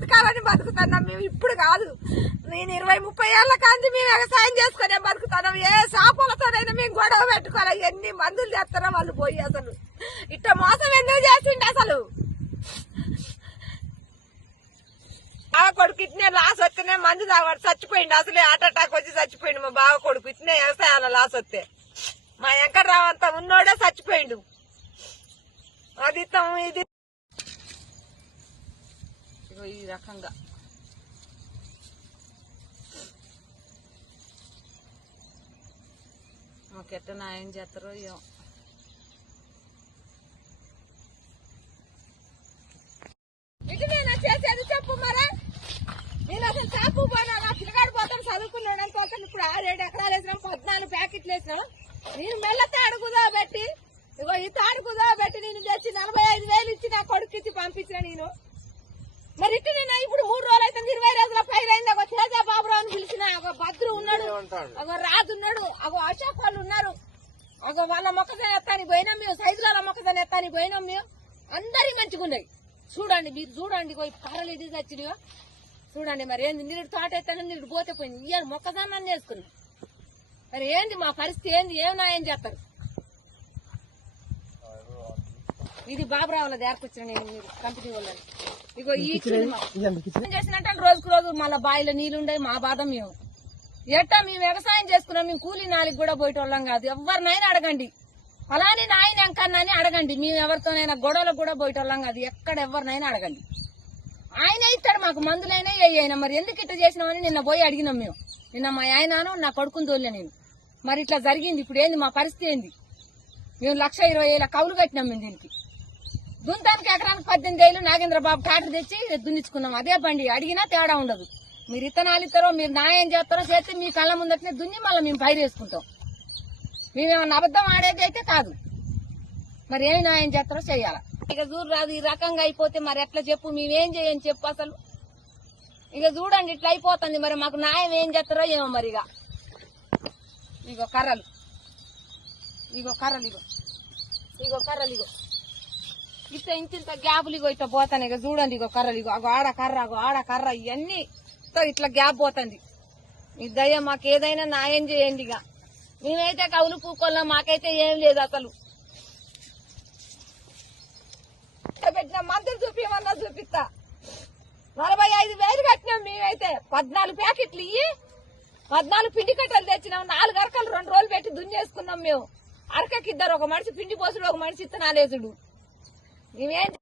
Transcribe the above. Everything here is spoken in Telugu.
బతకాలని బతుకుతున్నాం మేము. ఇప్పుడు కాదు, నేను 20-30 ఏళ్ల కాంచి మేము వ్యవసాయం చేసుకునే బతుకుతున్నాం. ఏ షాపులతోనైనా మేము గొడవ పెట్టుకోవాలి. ఎన్ని మందులు చేస్తారో వాళ్ళు పోయి. అసలు ఇట్ట మోసం ఎందుకు చేసిండు? అసలు బావ కొడుకు ఇట్నే లాస్ వస్తేనే మందు తాగబడి చచ్చిపోయిండు. అసలే హార్ట్ అటాక్ వచ్చి చచ్చిపోయిండు మా బావ కొడుకు. ఇట్నే వ్యవసాయాల లాస్ వస్తే మా వెంకట్రావు అంతా ఉన్నోడే చచ్చిపోయిండు. అది ఇది ఈ రకంగా మాకెట్ట న్యాయం చేస్తారో ఏమో. చేసేది చెప్పు మరా. నేను అసలు చేపు పోయినా పిల్లగాడు పోతాను చదువుకున్నాడు అంటే ఇప్పుడు 6-7 ఎకరాలు వేసినాం, 14 ప్యాకెట్లు వేసినాం. నేను మెల్ల తాడుకుదా పెట్టి ఇగో ఈ తాడుకుదా పెట్టి నేను తెచ్చి 45,000 ఇచ్చి నా కొడుకు ఇచ్చి పంపించిన నేను. మరి ఇటు నేను ఇప్పుడు 3 రోజులు అయితే 20 రోజుల పైరు అయింది. ఒక తేజ బాబురావు అని పిలిచిన. ఒక భద్రు ఉన్నాడు, ఒక రాజు ఉన్నాడు, ఒక అశోక్ వాళ్ళు ఉన్నారు. ఒక వాళ్ళ మొక్కజొన్న ఎత్తానికి పోయినాం మేము, సైజుల మొక్కజొన్న ఎత్తానికి పోయినాం మేము. అందరి మంచిగా ఉన్నాయి. చూడండి మీరు చూడండి, కర్రలు ఇది వచ్చినాయో చూడండి. మరి ఏంది నీరు తోట ఎత్తాను, నీరు పోతే పోయింది. ఇయ్యాలి మొక్కజొన్న చేసుకున్నాం. మరి ఏంది మా పరిస్థితి ఏంది? ఏం న్యాయం చేస్తారు? ఇది బాబురావులది ఏర్కొచ్చిన నేను మీరు కంపెనీ వాళ్ళని. ఇగో ఈ చేసినట్టు రోజుకు రోజు మళ్ళీ బావిలో నీళ్లుండే మా బాధ మేము. ఎట్టా మేము వ్యవసాయం చేసుకున్నాం. మేము కూలీ నాలుగు కూడా పోయేటోళ్ళం కాదు. ఎవరినైనా అడగండి, అలానే నాయన ఎంకన్నాని అడగండి. మేము ఎవరితోనైనా గొడవలకు కూడా పోయేటోళ్ళం కాదు. ఎక్కడ ఎవరినైనా అడగండి, ఆయన ఇస్తాడు మాకు మందులైనా అయినా. మరి ఎందుకు ఇట్లా చేసినామని నిన్న పోయి అడిగినాం మేము. నిన్న మా ఆయనను నా కొడుకుని తోలే నేను. మరి ఇట్లా జరిగింది. ఇప్పుడు ఏంది మా పరిస్థితి ఏంది? మేము 1,20,000 కౌలు కట్టినాం మేము దీనికి. దుంతానికి ఎకరానికి 18,000 నాగేంద్రబాబు ట్రాక్టర్ తెచ్చి దున్నించుకున్నాం. అదే బండి అడిగినా తేడా ఉండదు. మీరు ఇత్తనాలు ఇస్తారో, మీరు న్యాయం చేస్తారో చేస్తే మీ కళ్ళ ముందటనే దున్ని మళ్ళీ మేము పైరు వేసుకుంటాం. మేమేమన్నా అబద్ధం ఆడేది అయితే కాదు. మరి ఏమి న్యాయం చేస్తారో చెయ్యాల. ఇక చూడు రాదు, ఈ రకంగా అయిపోతే మరి ఎట్లా చెప్పు? మేమేం చేయని చెప్పు అసలు. ఇక చూడండి ఇట్లా అయిపోతుంది. మరి మాకు న్యాయం ఏం చేస్తారో ఏమో. మరి ఇగో కర్రలు, ఇగో కర్రలు, ఇగో కర్రలు, ఇట్లా ఇంత గ్యాపులు ఇగో ఇట్లా పోతాను. ఇక చూడండి ఇగో కర్రలు, ఇగో అగో ఆడ కర్ర, అగో ఆడ కర్ర, ఇవన్నీ ఇట్లా గ్యాప్ పోతుంది. ఈ దయ మాకు ఏదైనా న్యాయం చేయండి. ఇక మేమైతే కౌలు పూకోళ్ళం, మాకైతే ఏం లేదు అసలు. పెట్టిన మందులు చూపించమన్నా చూపిస్తా. 45,000 కట్టినాం మేమైతే. 14 ప్యాకెట్లు ఇయ్యి 14 పిండి కట్టలు తెచ్చినాం. 4 అరకలు 2 రోజులు పెట్టి దున్నేసుకున్నాం మేము. అరకకి 2, ఒక మనిషి పిండి పోసుడు, ఒక మనిషి ఇత్తనాలేసుడు. మేమేం